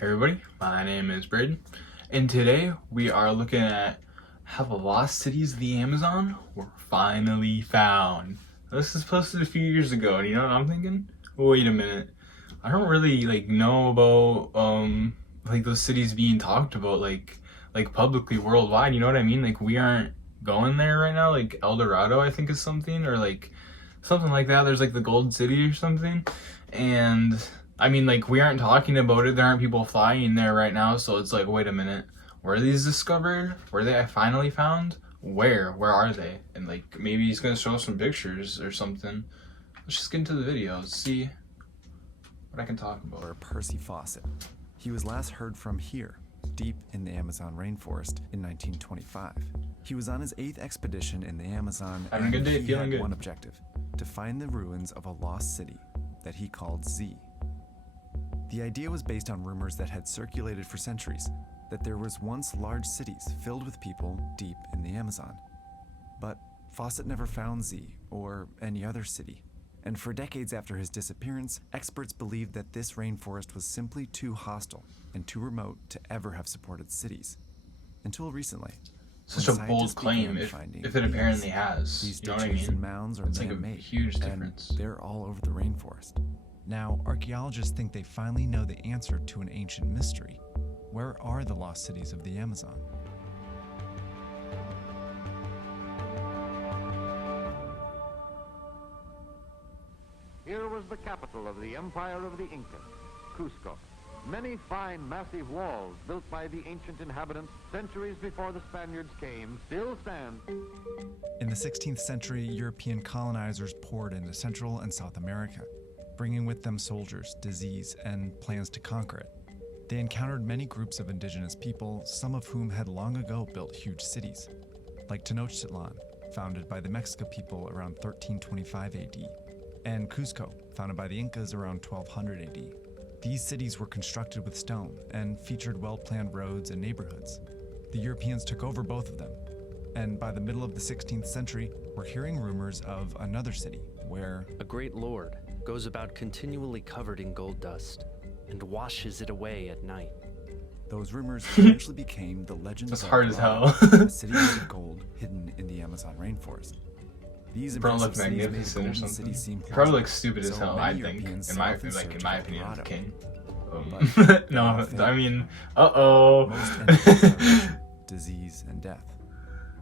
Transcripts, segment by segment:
Hey everybody, my name is Braden, and today we are looking at how the lost cities of the Amazon were finally found. This is posted a few years ago, and you know what I'm thinking? Wait a minute, I don't really know about those cities being talked about like publicly worldwide. You know what I mean? Like we aren't going there right now. Like El Dorado, I think is something, or like something like that. There's like the Gold City or something, and I mean, we aren't talking about it. There aren't people flying there right now. So it's like, wait a minute. Were these discovered? Were they finally found? Where? Where are they? And maybe he's going to show us some pictures or something. Let's just get into the video. Let's see what I can talk about. Or Percy Fawcett. He was last heard from here, deep in the Amazon rainforest in 1925. He was on his 8th expedition in the Amazon. Having a good day, he feeling had good. one objective: to find the ruins of a lost city that he called Z. The idea was based on rumors that had circulated for centuries, that there was once large cities filled with people deep in the Amazon. But Fawcett never found Z or any other city. And for decades after his disappearance, experts believed that this rainforest was simply too hostile and too remote to ever have supported cities. Until recently. Such a bold claim, if it apparently has. These You know what I ditches and mean? mounds are It's like a man-made, huge difference. and they're all over the rainforest. Now, archaeologists think they finally know the answer to an ancient mystery. Where are the lost cities of the Amazon? Here was the capital of the Empire of the Incas, Cusco. Many fine, massive walls built by the ancient inhabitants centuries before the Spaniards came still stand. In the 16th century, European colonizers poured into Central and South America, bringing with them soldiers, disease, and plans to conquer it. They encountered many groups of indigenous people, some of whom had long ago built huge cities, like Tenochtitlan, founded by the Mexica people around 1325 AD, and Cusco, founded by the Incas around 1200 AD. These cities were constructed with stone and featured well-planned roads and neighborhoods. The Europeans took over both of them, and by the middle of the 16th century, we're hearing rumors of another city where A great lord goes about continually covered in gold dust and washes it away at night. Those rumors eventually became the legend That's of hard El as Dorado, hell. a city made of gold hidden in the Amazon rainforest. These Probably impressive look cities made magnificent or golden something. cities seem He probably plausible. looks stupid as So hell, many I think. Europeans In my set off in search opinion, of of the El king. Dorado. No, But I mean, most ended with starvation, disease, and death.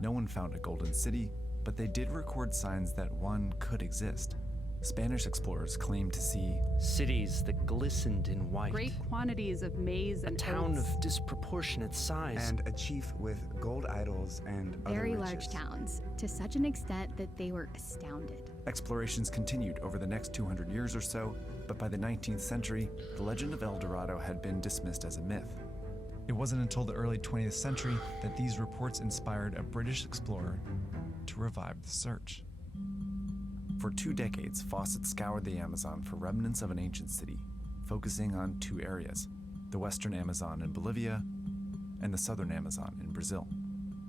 No one found a golden city, but they did record signs that one could exist. Spanish explorers claimed to see Cities that glistened in white. Great quantities of maize A and town oats. of disproportionate size. and a chief with gold idols and Very other large riches. towns, to such an extent that they were astounded. explorations continued over the next 200 years or so, but by the 19th century, the legend of El Dorado had been dismissed as a myth. it wasn't until the early 20th century that these reports inspired a British explorer to revive the search. For 2 decades, Fawcett scoured the Amazon for remnants of an ancient city, focusing on 2 areas: the western Amazon in Bolivia and the southern Amazon in Brazil.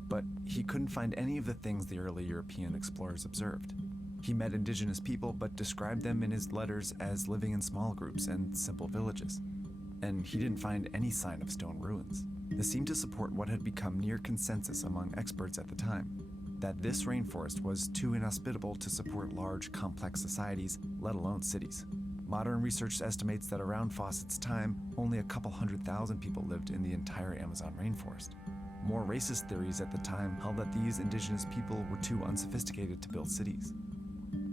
But he couldn't find any of the things the early European explorers observed. He met indigenous people but described them in his letters as living in small groups and simple villages. And he didn't find any sign of stone ruins. This seemed to support what had become near consensus among experts at the time, that this rainforest was too inhospitable to support large, complex societies, let alone cities. Modern research estimates that around Fawcett's time, only a couple 100,000 people lived in the entire Amazon rainforest. More racist theories at the time held that these indigenous people were too unsophisticated to build cities.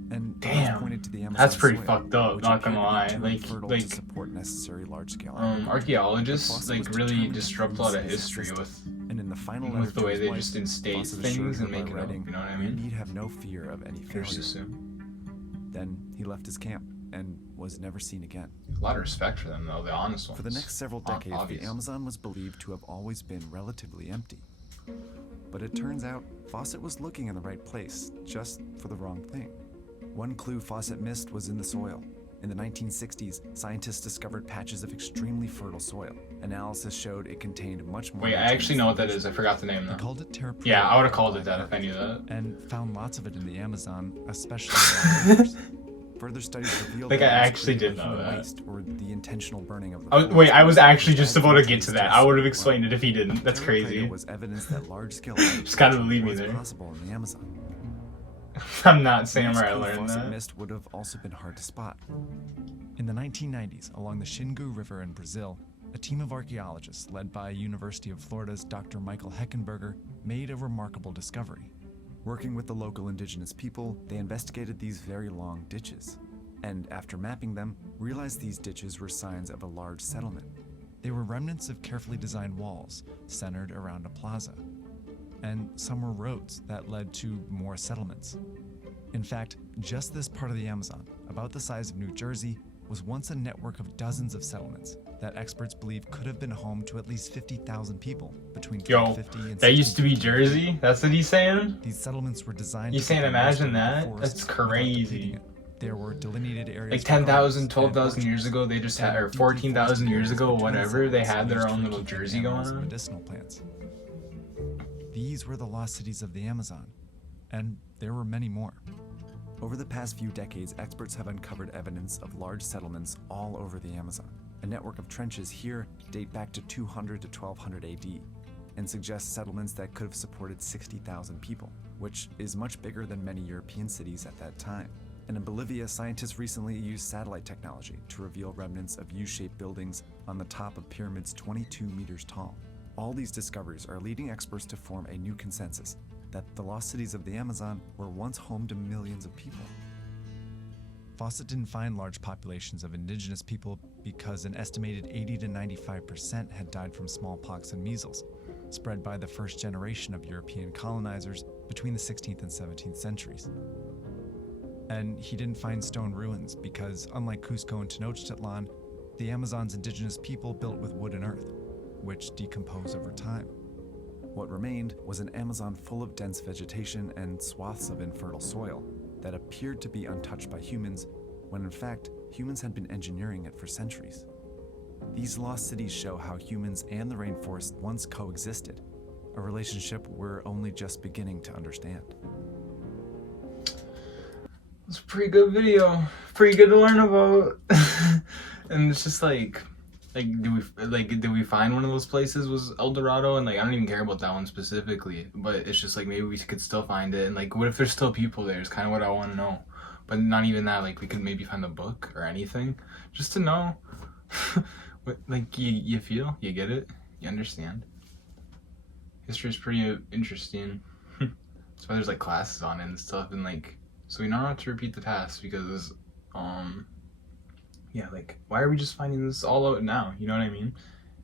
And others Damn, pointed to the Amazon that's pretty soil, fucked up, which not gonna appeared to be lie. too infertile to support necessary large-scale agriculture. Archaeologists Fawcett was really determined to disrupt a prove lot of his history existence. with And in the final letter with the to way his they wife, just instate Fawcett things assured her and by make it up. writing, You know what I "You mean? need have no fear of any There's failure." just a Then he left his camp and was never seen again. lot of respect for them, though. The honest ones. For the next several Ob- decades, obvious. the Amazon was believed to have always been relatively empty. But it turns out Fawcett was looking in the right place, just for the wrong thing. One clue Fawcett missed was in the soil. In the 1960s, scientists discovered patches of extremely fertile soil. Analysis showed it contained much more. Wait, I actually know what that is. I forgot the name They though. called it Terra Preta. Yeah, I would have called it that if I knew that. And found lots of it in the Amazon, especially around rivers. Further studies revealed Like, that I it was actually created did by know human that. waste or the intentional burning of the Wait, forest, I was actually which just adds about to more get to the that. I would have well. explained it if he didn't. That's Terra Preta crazy. was evidence that large-scale Just gotta believe me was there. possible in the Amazon. I'm not saying where I Minuscule learned faucet that. mist would have also been hard to spot. In the 1990s, along the Xingu River in Brazil, a team of archaeologists led by University of Florida's Dr. Michael Heckenberger made a remarkable discovery. Working with the local indigenous people, they investigated these very long ditches, and after mapping them, realized these ditches were signs of a large settlement. They were remnants of carefully designed walls centered around a plaza, and some were roads that led to more settlements. In fact, just this part of the Amazon, about the size of New Jersey, was once a network of dozens of settlements that experts believe could have been home to at least 50,000 people between Yo, 1250 and that used to be 1650. Jersey? That's what he's saying? These settlements were designed You to saying keep the moisture imagine out of the that? forest That's without crazy. depleting it. There were delineated areas Like for 10,000, gardens 12,000 and years ago, they just had, or orchards, and 14,000 years deeply ago, forested whatever, areas they between had their zones own used little to keep Jersey animals going and on. medicinal plants. These were the lost cities of the Amazon, and there were many more. Over the past few decades, experts have uncovered evidence of large settlements all over the Amazon. A network of trenches here date back to 200 to 1200 AD and suggest settlements that could have supported 60,000 people, which is much bigger than many European cities at that time. And in Bolivia, scientists recently used satellite technology to reveal remnants of U-shaped buildings on the top of pyramids 22 meters tall. All these discoveries are leading experts to form a new consensus that the lost cities of the Amazon were once home to millions of people. Fawcett didn't find large populations of indigenous people because an estimated 80 to 95% had died from smallpox and measles, spread by the first generation of European colonizers between the 16th and 17th centuries. And he didn't find stone ruins because, unlike Cusco and Tenochtitlan, the Amazon's indigenous people built with wood and earth, which decompose over time. What remained was an Amazon full of dense vegetation and swaths of infertile soil that appeared to be untouched by humans, when in fact, humans had been engineering it for centuries. These lost cities show how humans and the rainforest once coexisted, a relationship we're only just beginning to understand. It's a pretty good video. Pretty good to learn about. And it's just like did we find one of those places was El Dorado? And like I don't even care about that one specifically, but it's just like maybe we could still find it. And like what if there's still people there? It's kind of what I want to know. But not even that. Like we could maybe find a book or anything just to know. What, like you feel, you get it, you understand. History's pretty interesting. That's why there's like classes on it and stuff, and like so we know not to repeat the past because yeah, like why are we just finding this all out now? You know what I mean?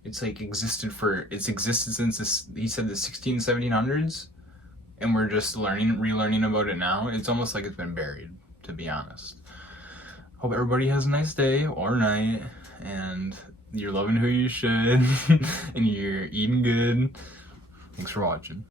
It's like it's existed since this, he said the 1700s, and we're just relearning about it now. It's almost like it's been buried, to be honest. Hope everybody has a nice day or night, and you're loving who you should, and you're eating good. Thanks for watching.